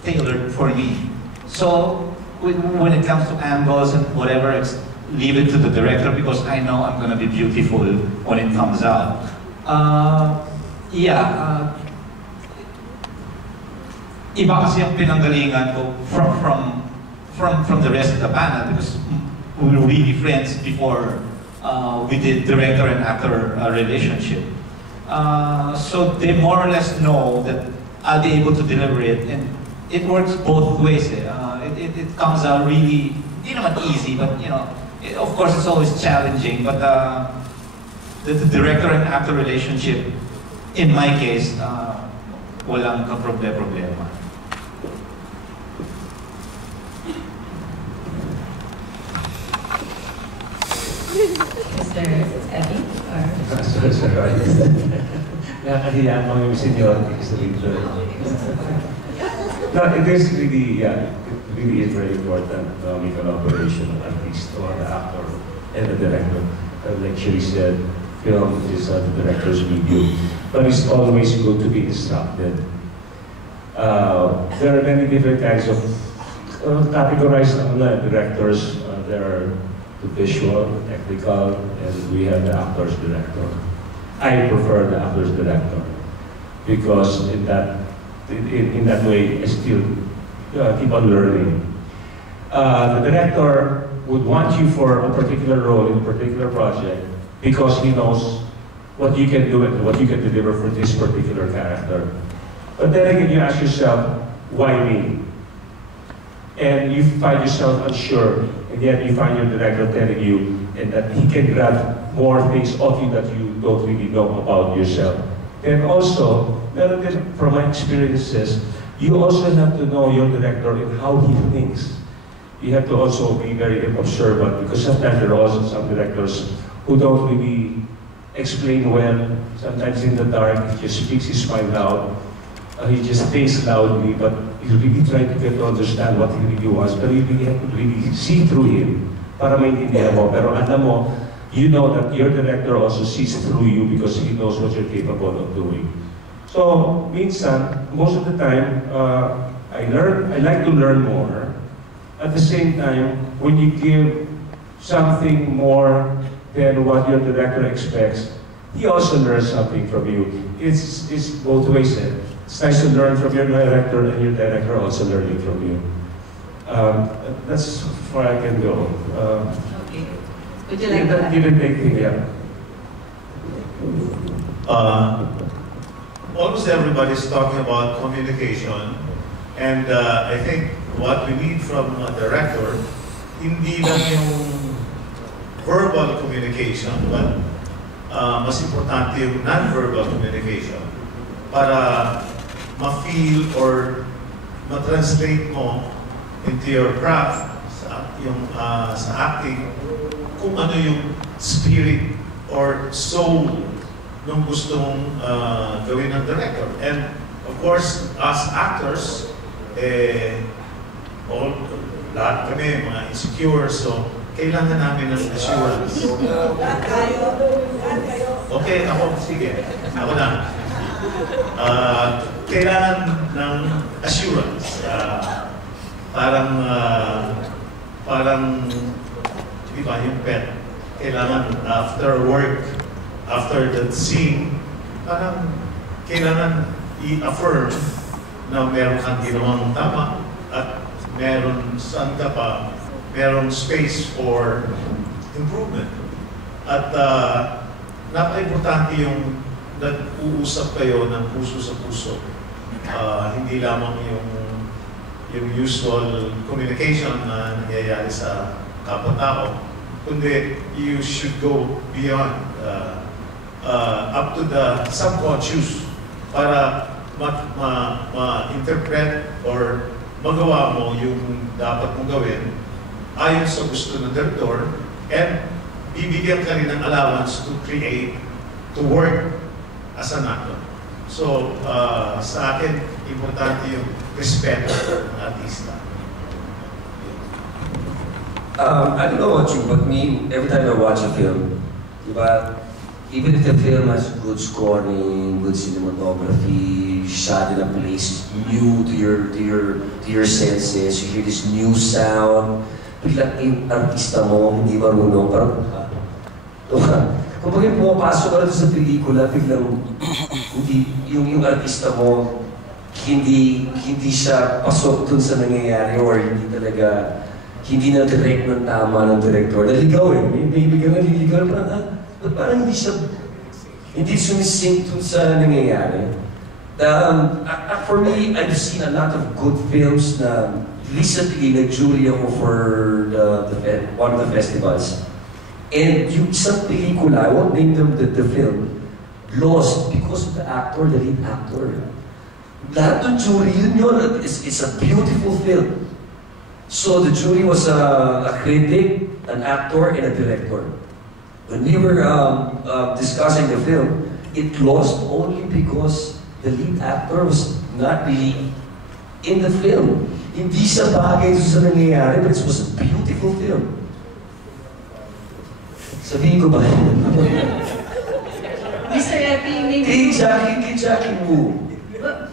tailored for me. So when it comes to angles and whatever, it's leave it to the director because I know I'm gonna be beautiful when it comes out. Iba kasi yung pinanggalingan ko from the rest of the panel because we were really friends before we did director and actor relationship. So they more or less know that I'll be able to deliver it, and it works both ways. It comes out really, hindi naman easy, but you know, of course it's always challenging. But the director and actor relationship, in my case, walang ka-problema. Mr. Eddie? Sorry. Nakakahiyaan mo yung seniority sa leader. No, it is really, it really is very important to make collaboration at least on the actor and the director. Like Sherry said, film is the director's medium, but it's always good to be instructed. There are many different kinds of categorized directors. There are the visual, technical, and we have the actor's director. I prefer the actor's director because in that way I still keep on learning. The director would want you for a particular role in a particular project because he knows what you can do and what you can deliver for this particular character. But then again, you ask yourself, why me? And you find yourself unsure, and yet you find your director telling you and that he can grab more things of you that you don't really know about yourself. And also, from my experiences, you also have to know your director and how he thinks. You have to also be very observant because sometimes there are also some directors who don't really explain well. Sometimes in the dark, he just speaks his mind out. He just thinks loudly, but he's really trying to get to understand what he really wants. But you really have to really see through him para maintindihan mo. Pero alam mo, you know that your director also sees through you because he knows what you're capable of doing. So, minsan, most of the time, I like to learn more. At the same time, when you give something more than what your director expects, he also learns something from you. It's both ways. It's nice to learn from your director and your director also learning from you. That's where I can go. Okay. Would you like that? Give and take thing, yeah. Almost everybody's talking about communication, and I think what we need from a director, hindi lang yung verbal communication, but mas importante yung non-verbal communication para ma-feel or ma-translate mo into your craft sa acting kung ano yung spirit or soul nung gustong gawin ng director. And of course, as actors, lahat kami mga insecure, so kailangan namin ng assurance. Okay, ako, sige. Ako na. Kailangan ng assurance. Parang, di ba, yung pet. Kailangan after work, after that scene, parang kailangan i-affirm na meron kang ginawang tama at meron saan ka pa, meron space for improvement. At napaka-importante yung nag-uusap kayo ng puso sa puso. Hindi lamang yung usual communication na nangyayari sa kapwa-tao, kundi you should go beyond, up to the subconscious para ma-interpret or magawa mo yung dapat mong gawin ayon sa gusto ng director, and bibigyan ka rin ng allowance to create, to work as an actor. So, sa akin, importante yung respeto ng artista. I don't know about you, but me, every time I watch a film, diba, even if the film has good scoring, good cinematography, shot in a place new to your senses, you hear this new sound, biglang yung artista mo, hindi marunong, parang, kung bagay pumapasok ka sa pelikula, biglang, yung artista mo, hindi siya pasok dun sa nangyayari, or hindi na direct ng tama ng director. Naligaw eh. May biglang naliligaw, parang hindi sumisync dun sa nangyayari. For me, I've seen a lot of good films na recently nag-jury ako for one of the festivals. And yung isang pelikula, I won't name the film, lost because of the actor, the lead actor. Lahat ng jury, yun, it's a beautiful film. So the jury was a critic, an actor, and a director. When we were discussing the film, it lost only because the lead actor was not really in the film. Hindi siya bagay sa nangyayari, but it was a beautiful film. Sabihin ko ba? Mr. Epi, maybe... Kay Jackie Wu.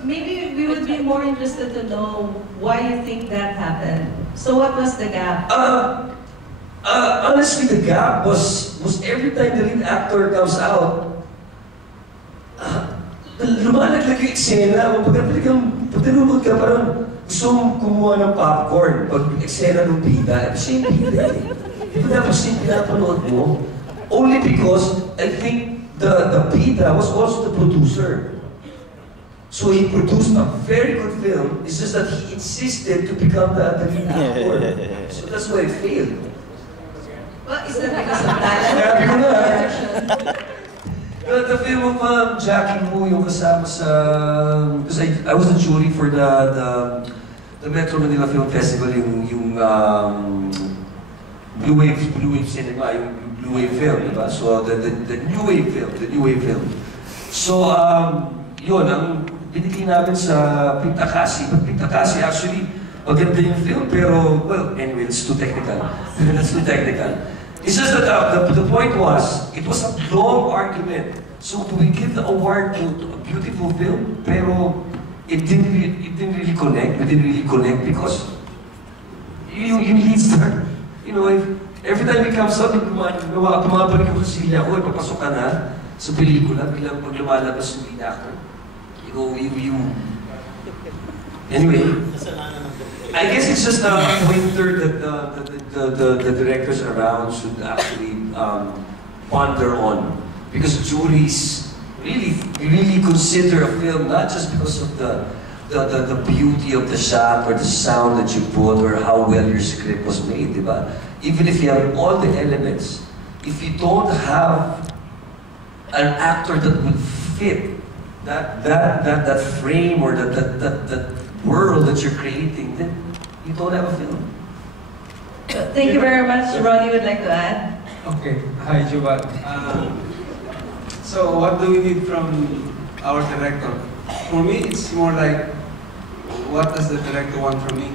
Maybe we would be more interested to know why you think that happened. So what was the gap? Honestly, the gap was every time the lead actor comes out, lumalaglag yung eksena. Pag nanonood ka, parang gusto mong kumuha ng popcorn pag eksena ng bida. Siya yung bida eh. Di ba dapat siya yung pinapanood mo? Only because I think the bida was also the producer. So he produced a very good film. It's just that he insisted to become the lead actor. So that's why it failed. Well, is that because of talent? The film of Jackie Wu, yung kasama sa... Because I was the jury for the Metro Manila Film Festival, yung Blue Wave Cinema, yung Blue Wave film, diba? So the New Wave film. So yun, ang binigay namin sa Pintakasi. But Pintakasi actually, maganda yung film, pero, well, anyway, it's too technical. That's too technical. It's just that the point was, it was a long argument. So we give the award to a beautiful film, pero it didn't really connect. We didn't really connect because you lead star. You know, every time he comes out, kumabalik yung kasilya ko, papasok ka na sa pelikula, biglang pag lumalabas yung lead actor. Anyway, I guess it's just a pointer that the directors around should actually ponder on, because juries really consider a film not just because of the beauty of the shot or the sound that you put or how well your script was made, diba? Even if you have all the elements, if you don't have an actor that would fit that frame or that world that you're creating, then you don't have a film. Thank you very much. Ronnie would like to add? Okay, hi Jubat. So what do we need from our director? For me, it's more like, what does the director want from me?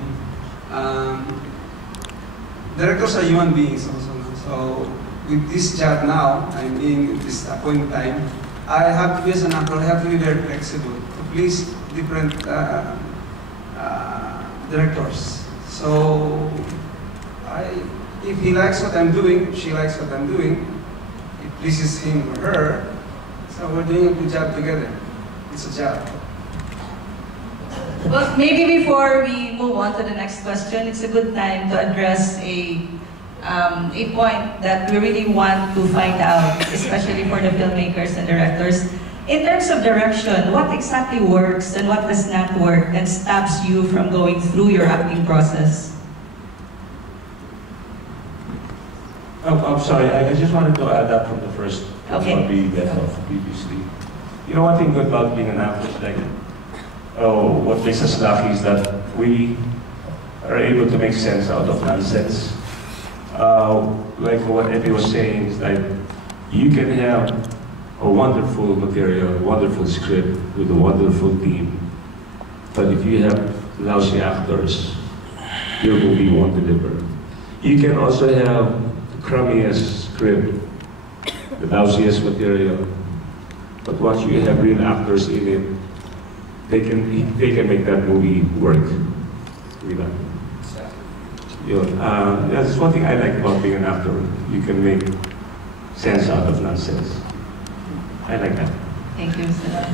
Directors are human beings also. So with this job now, I'm in this point in time, I have to be as an actor, I have to be very flexible to please different directors. So if he likes what I'm doing, she likes what I'm doing, it pleases him or her, so we're doing a good job together. It's a job. Well, maybe before we move on to the next question, it's a good time to address a point that we really want to find out, especially for the filmmakers and directors. In terms of direction, what exactly works and what does not work and stops you from going through your acting process? I'm sorry, I just wanted to add up from the first, Okay. what we left off previously. You know, one thing good about being an actor is like, what makes us lucky is that we are able to make sense out of nonsense. Like what Epi was saying is like, you can have a wonderful material, wonderful script with a wonderful team, but if you have lousy actors, your movie won't deliver. You can also have the crummiest script, the lousiest material, but once you have real actors in it, they can make that movie work. Diba? That's one thing I like about being an actor. You can make sense out of nonsense. I like that. Thank you, sir.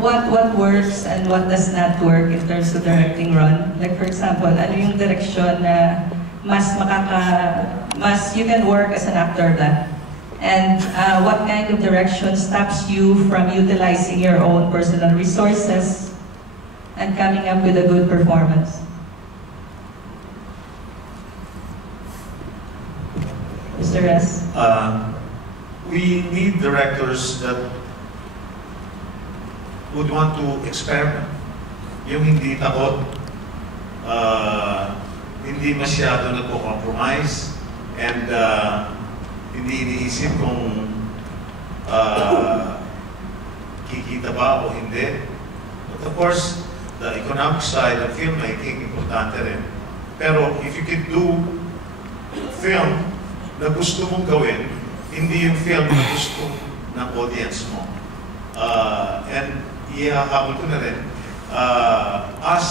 What works and what does not work in terms of directing, Ron? Like for example, ano yung direksyon na mas you can work as an actor na? And what kind of direction stops you from utilizing your own personal resources and coming up with a good performance? Mr. S? We need directors that would want to experiment. Yung hindi takot, hindi masyado nagko-compromise, and hindi iniisip kung kikita ba o hindi. But of course, the economic side of filmmaking, importante rin. Pero if you can do film na gusto mong gawin, hindi yung film na gusto ng audience mo. And ihahabol ko na rin, as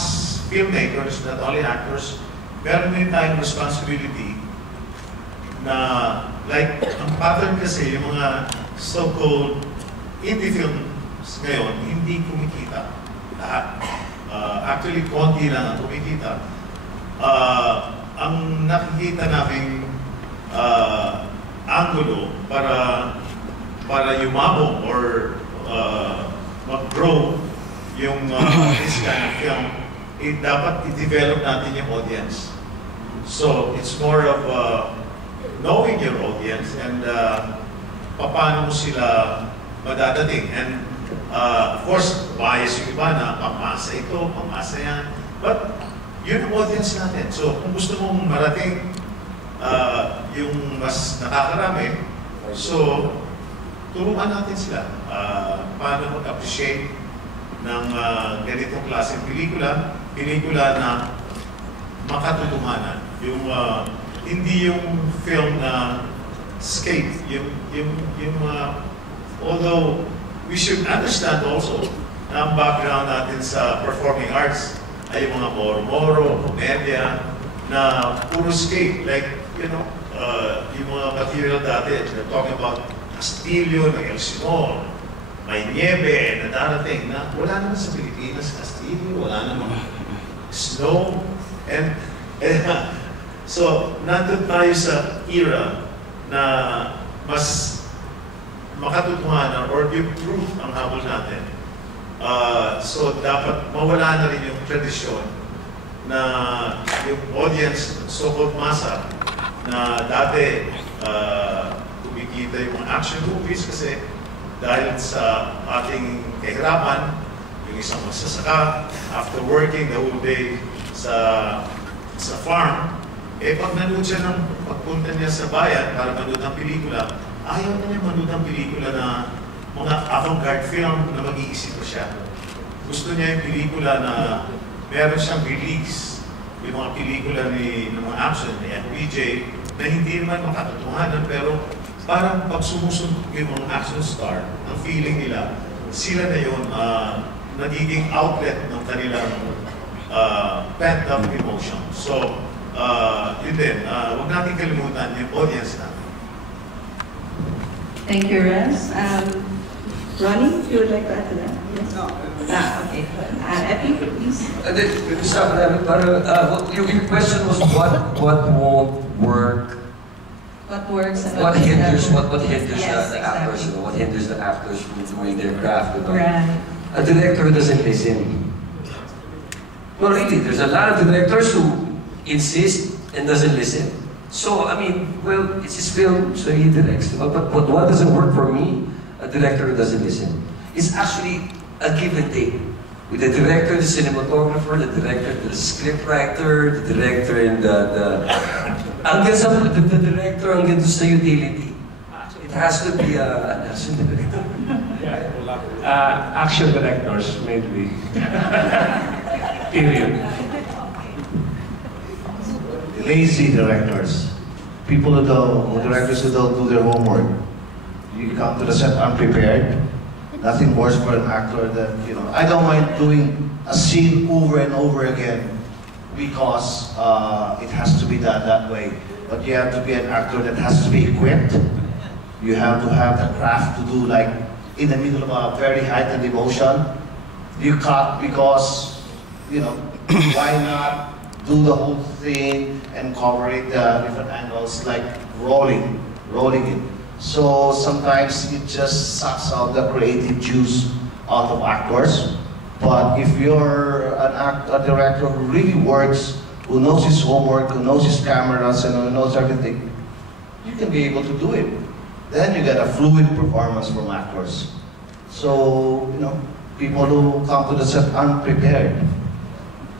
filmmakers, not only actors, meron din tayong responsibility na, like, ang pattern kasi, yung mga so-called indie films ngayon, hindi kumikita lahat. Actually, konti lang ang kumikita. Ang nakikita naming angulo para yumabong or mag-grow yung this kind of film, dapat i-develop natin yung audience. So, it's more of knowing your audience and paano mo sila madadating. And of course, bias yung iba na pamasa ito, pamasa yan. But yun ang audience natin. So kung gusto mong marating yung mas nakakarami, so turuan natin sila paano mag-appreciate ng ganitong klaseng pelikula na makatutuhanan. Yung hindi yung film na skate, although we should understand also na ang background natin sa performing arts ay yung mga moro-moro, komedya, na puro skate, like, you know, yung mga material dati, they're talking about Castillo, El Simón, may niebe na darating na wala naman sa Pilipinas, Castillo, wala naman snow, and so, nandun tayo sa era na mas makatutuhanan or improve ang habol natin. So, dapat mawala na rin yung tradisyon na yung audience, so-called masa, na dati kumikita yung mga action movies kasi dahil sa ating kahirapan, yung isang magsasaka, after working the whole day sa farm, Eh pag nanood siya ng pagpunta niya sa bayan para manood ng pelikula, ayaw na niya manood ng pelikula na mga avant-garde film na mag-iisip siya. Gusto niya yung pelikula na meron siyang release, yung mga pelikula ng mga action ni MPJ na hindi naman makatotohanan pero parang pag sumusunod yung mga action star, ang feeling nila, sila na yun nagiging outlet ng kanilang pent-up emotion. So, yun din, huwag natin kalimutan yung audience natin. Thank you, Rez. Ronnie, if you would like to add to that? Yes? No. Okay. Epi, please. Your question was what won't work. What works and What hinders Yes, the actors? exactly. You know, what hinders the actors from doing their craft? You know? Right. A director doesn't listen. No, really, there's a lot of directors who insist and doesn't listen. So, I mean, well, it's his film, so he directs. But what doesn't work for me, a director who doesn't listen. It's actually a give and take. With the director, the cinematographer, the director, the scriptwriter, the director, and hanggang sa the director, hanggang sa utility. It has to be an action director. Action directors, mainly. Period. Lazy directors. Directors who don't do their homework. You come to the set unprepared. Nothing worse for an actor than, I don't mind doing a scene over and over again because it has to be done that way. But you have to be an actor that has to be equipped. You have to have the craft to do, like, in the middle of a very heightened emotion. You cut because, why not do the whole thing and cover it different angles, like rolling it. So sometimes it just sucks out the creative juice out of actors. But if you're a director who really works, who knows his homework, who knows his cameras, and who knows everything, you can be able to do it. Then you get a fluid performance from actors. So, people who come to the set unprepared.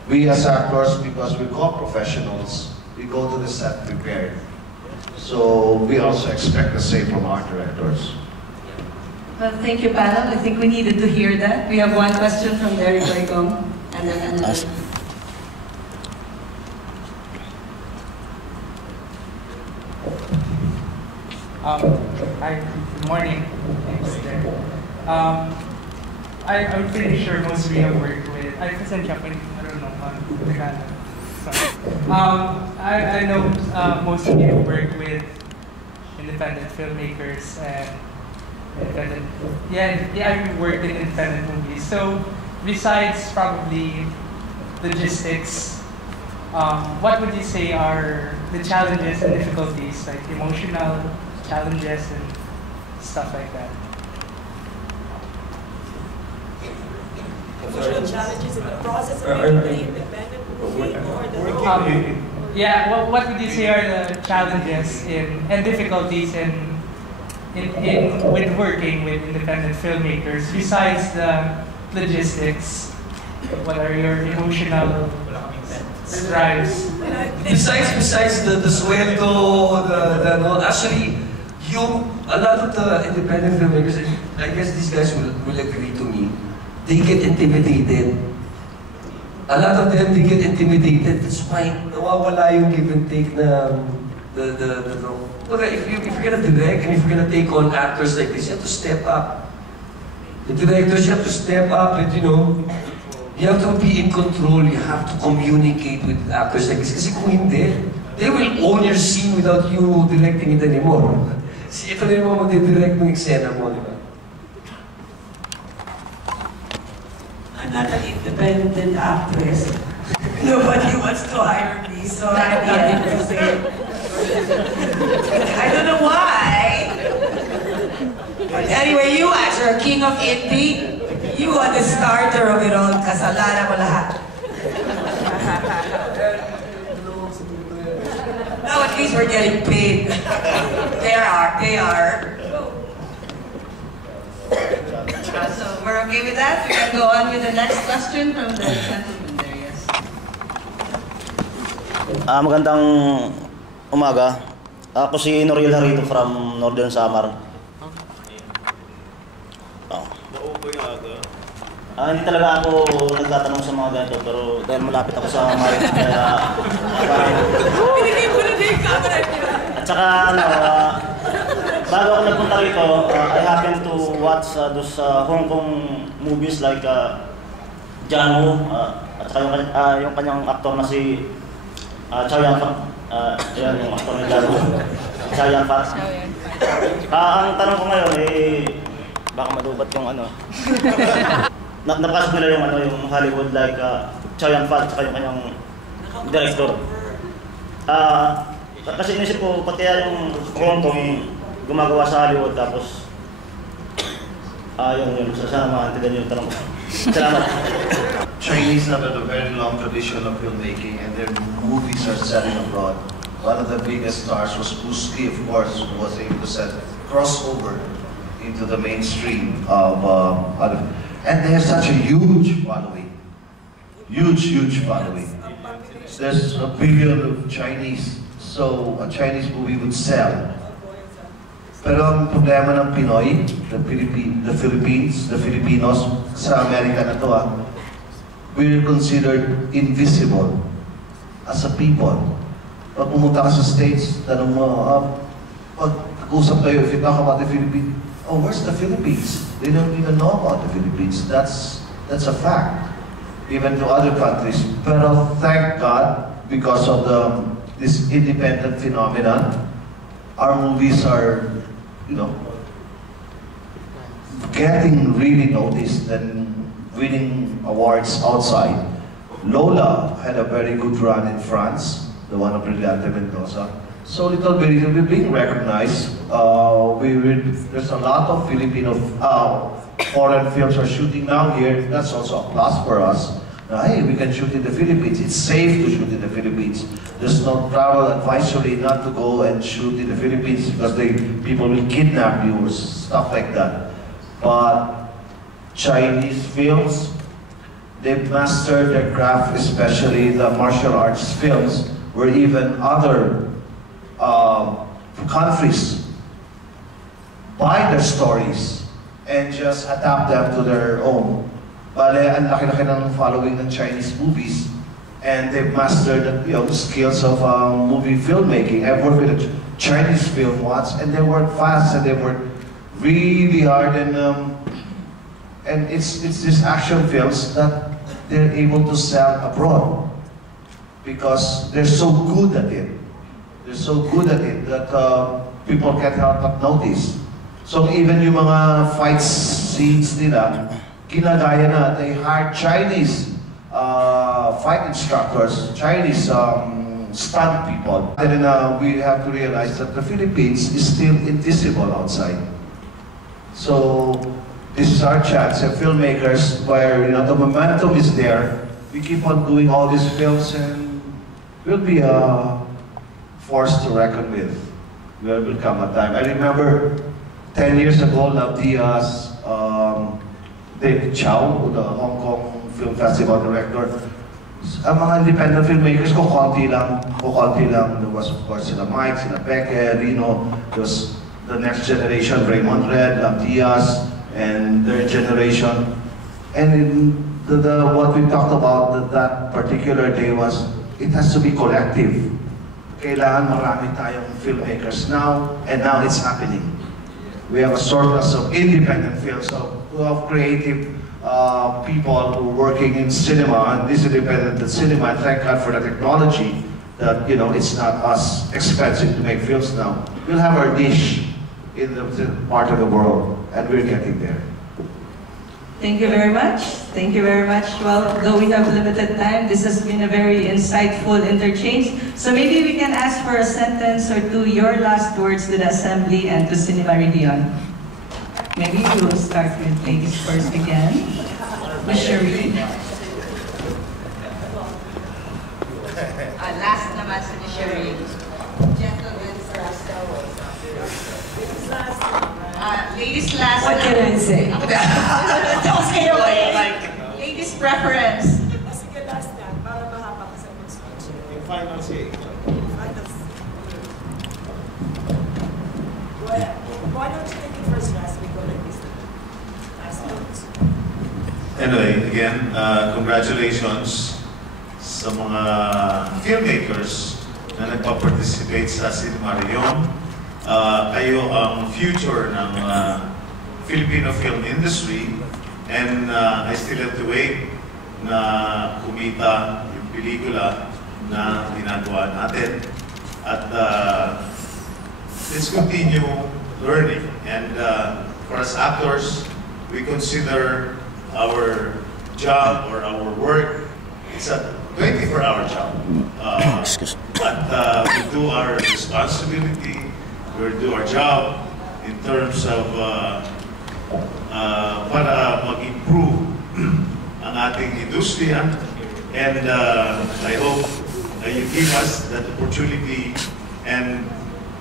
We as actors, because we call professionals, we go to the set prepared. So we also expect the same from our directors. Well, thank you, panel. I think we needed to hear that. We have one question from Derek Boygong, and then another. Hi, good morning. Thanks, Derek. I'm pretty sure most of you have worked with, kasi I'm Japanese, I don't know, Tagalog. Sorry. I know most of you have worked with independent filmmakers and I've worked in independent movies. So besides probably logistics, what would you say are the challenges and difficulties, like emotional challenges and stuff like that? Emotional challenges in the process of making the independent movie or the role? What would you say are the challenges and difficulties with working with independent filmmakers besides the logistics? What are your emotional drives? Besides the sueldo, actually, a lot of the independent filmmakers, I guess these guys will agree to me, they get intimidated. A lot of them, they get intimidated. That's why nawawala yung give and take na if you're gonna direct and if you're gonna take on actors like this, you have to step up. The directors, you have to step up and you have to be in control. You have to communicate with actors like this. Kasi kung hindi, they will own your scene without you directing it anymore. Ito na yung mga mag-direct ng eksena mo, di ba? I'm not an independent actress. Nobody wants to hire me, so I have nothing to say. I don't know why. But anyway, you as a king of indie, you are the starter of it all. Kasalanan mo lahat. Now at least we're getting paid. They are. So we're okay with that. We can go on with the next question from the gentleman there. Yes. Magandang umaga. Ako si Rehiyon Harito from Northern Samar. Hindi talaga ako nagtatanong sa mga ganito, pero dahil malapit ako sa Marit, kaya parang... At saka bago ako nagpunta rito, I happen to watch those Hong Kong movies like John Woo, at saka yung kanyang aktor na si Chow Yun-fat. Yan yung aktor ni John Woo. Chow Yun-fat. Ang tanong ko ngayon baka madubat yung ano. Napasok nila yung Hollywood like Chow Yun-fat at yung kanyang director. Kasi inisip ko pati yung Hong Kong gumagawa sa Hollywood tapos yun sana maintindihan yung tanong ko. Salamat. Chinese have a very long tradition of filmmaking and their movies are selling abroad. One of the biggest stars was Bruce Lee, of course, who was able to set crossover into the mainstream of and they have such a huge following. Huge following. There's a billion of Chinese, so a Chinese movie would sell. Pero ang problema ng Pinoy, the Filipinos, sa Amerika na to we're considered invisible as a people. Pag pumunta ka sa States, tanong mo, pag-usap kayo, if you talk about the Philippines, oh, where's the Philippines? They don't even know about the Philippines. That's a fact, even to other countries. Pero thank God, because of this independent phenomenon, our movies are, getting really noticed and winning awards outside. Lola had a very good run in France, the one of Brillante Mendoza. So little bit, we're being recognized. There's a lot of Filipino foreign films are shooting now here. That's also a plus for us. Hey, we can shoot in the Philippines. It's safe to shoot in the Philippines. There's no travel advisory not to go and shoot in the Philippines because people will kidnap you or stuff like that. But Chinese films, they've mastered their craft, especially the martial arts films, where even other countries buy their stories and just adapt them to their own. Bale, ang laki-laki ng following ng Chinese movies, and they've mastered the skills of movie filmmaking. I've worked with a Chinese film once, and they work fast and they work really hard, and it's these action films that they're able to sell abroad because they're so good at it. They're so good at it that people can't help but notice. So even yung mga fight scenes nila, ginagaya na. They hired Chinese fight instructors, Chinese stunt people. And then we have to realize that the Philippines is still invisible outside. So this is our chance as filmmakers where the momentum is there. We keep on doing all these films and we'll be a force to reckon with. There will come a time. I remember 10 years ago, Love Diaz, David Chow, the Hong Kong Film Festival director. Ang mga independent filmmakers ko, konti lang. There was, of course, sila Mike, sila Peke, Rino. There was the next generation, Raymond Red, Love Diaz, and their generation. And what we talked about that particular day was, it has to be collective. Kailangan marami tayong filmmakers now, and now it's happening. We have a surplus of independent films, of creative people who are working in cinema, and this independent cinema, and thank God for the technology that, it's not us expensive to make films now. We'll have our niche in the part of the world, and we're getting there. Thank you very much. Thank you very much. Well, though we have limited time, this has been a very insightful interchange. So maybe we can ask for a sentence or two, your last words to the Assembly and to Cinema Rehiyon. Maybe we will start with ladies first again. Ms. Sherry. Last naman si Ms. Sherry. Gentlemen first. Ladies last. What can I say? Don't say away. Ladies preference. Sige, last na, para mahaba ka sa speech. Yung final say. why don't you take it first, Ras? We go like this. Last notes. Anyway, again, congratulations sa mga filmmakers na nagpa-participate sa Cinema Rehiyon. Kayo ang future ng Filipino film industry, and I still have to wait na kumita yung pelikula na ginagawa natin. At let's continue learning. And for us actors, we consider our job or our work, it's a 24-hour job. We do our responsibility, we do our job in terms of para mag-improve ang ating industriya. And I hope you give us that opportunity and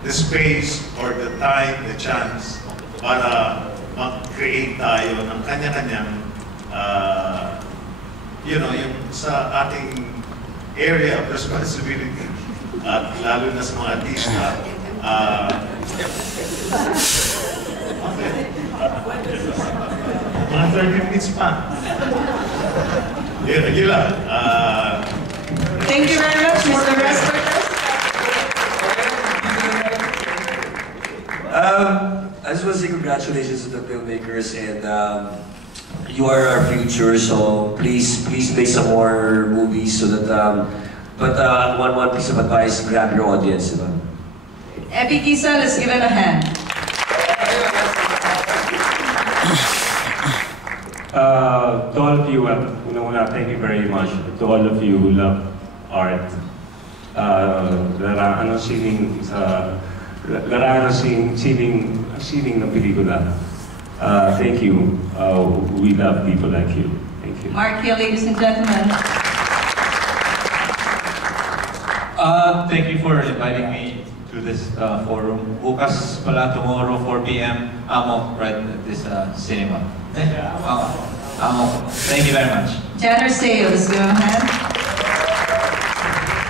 the space or the time, the chance para mag-create tayo ng kanya-kanyang yung sa ating area of responsibility at lalo na sa mga artista. Mga 30 minutes pa. Yun lang. Thank you very much, Mr. Respect. I just want to say congratulations to the filmmakers, and you are our future. So please make some more movies so that. But one piece of advice: grab your audience, diba? Epi Kisa, let's give it a hand. To all of you, thank you very much. To all of you who love art, larangan ng sining ng pelikula. Thank you. We love people like you. Thank you. Mark here, ladies and gentlemen. Thank you for inviting me to this forum. Bukas pala tomorrow, 4 p.m. Amo, right at this cinema. Amo. Thank you very much. Janner Seo, let's give him a hand.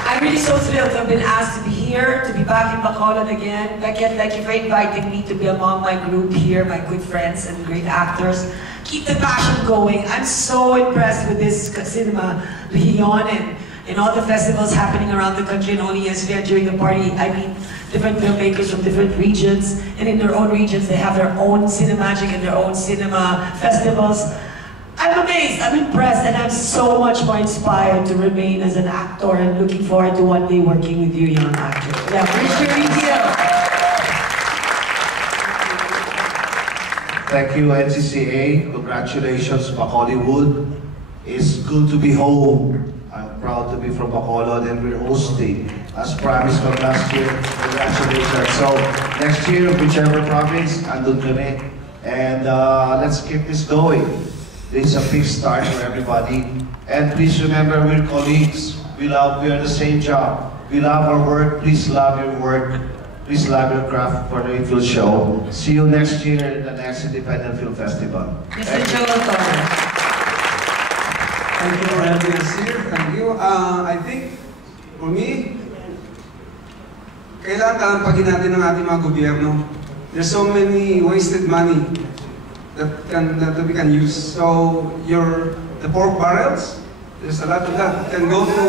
I'm really so thrilled to have been asked to be here, to be back in Bacolod again. Beckett, thank you for inviting me to be among my group here, my good friends and great actors. Keep the passion going. I'm so impressed with this cinema, Rehiyon, and all the festivals happening around the country, and only yesterday during the party, I mean, different filmmakers from different regions, and in their own regions, they have their own Cinemagic and their own cinema festivals. I'm amazed, I'm impressed, and I'm so much more inspired to remain as an actor and looking forward to one day working with you young actors. Yeah, Mr. Rehiyon. Thank you, NCCA. Congratulations, Bacollywood. It's good to be home. I'm proud to be from Bacolod, and we're hosting, as promised from last year. Congratulations. So, next year, whichever province, andun kami. And let's keep this going. This is a big start for everybody. And please remember, we're colleagues. We are the same job. We love our work. Please love your work. Please love your craft for the Infield Show. See you next year in the next Independent Film Festival. Mr. Joel Torres. Thank you for having us here. Thank you. I think, for me, kailangan talampagin natin ng ating mga gobyerno. There's so many wasted money that we can use. So the pork barrels, there's a lot of that can go to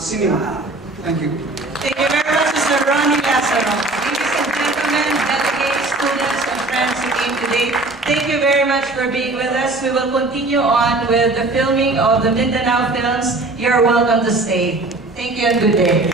cinema. Thank you. Thank you very much, Mr. Ronnie Lazaro. Ladies and gentlemen, delegates, students, and friends who came today, thank you very much for being with us. We will continue on with the filming of the Mindanao films. You're welcome to stay. Thank you and good day.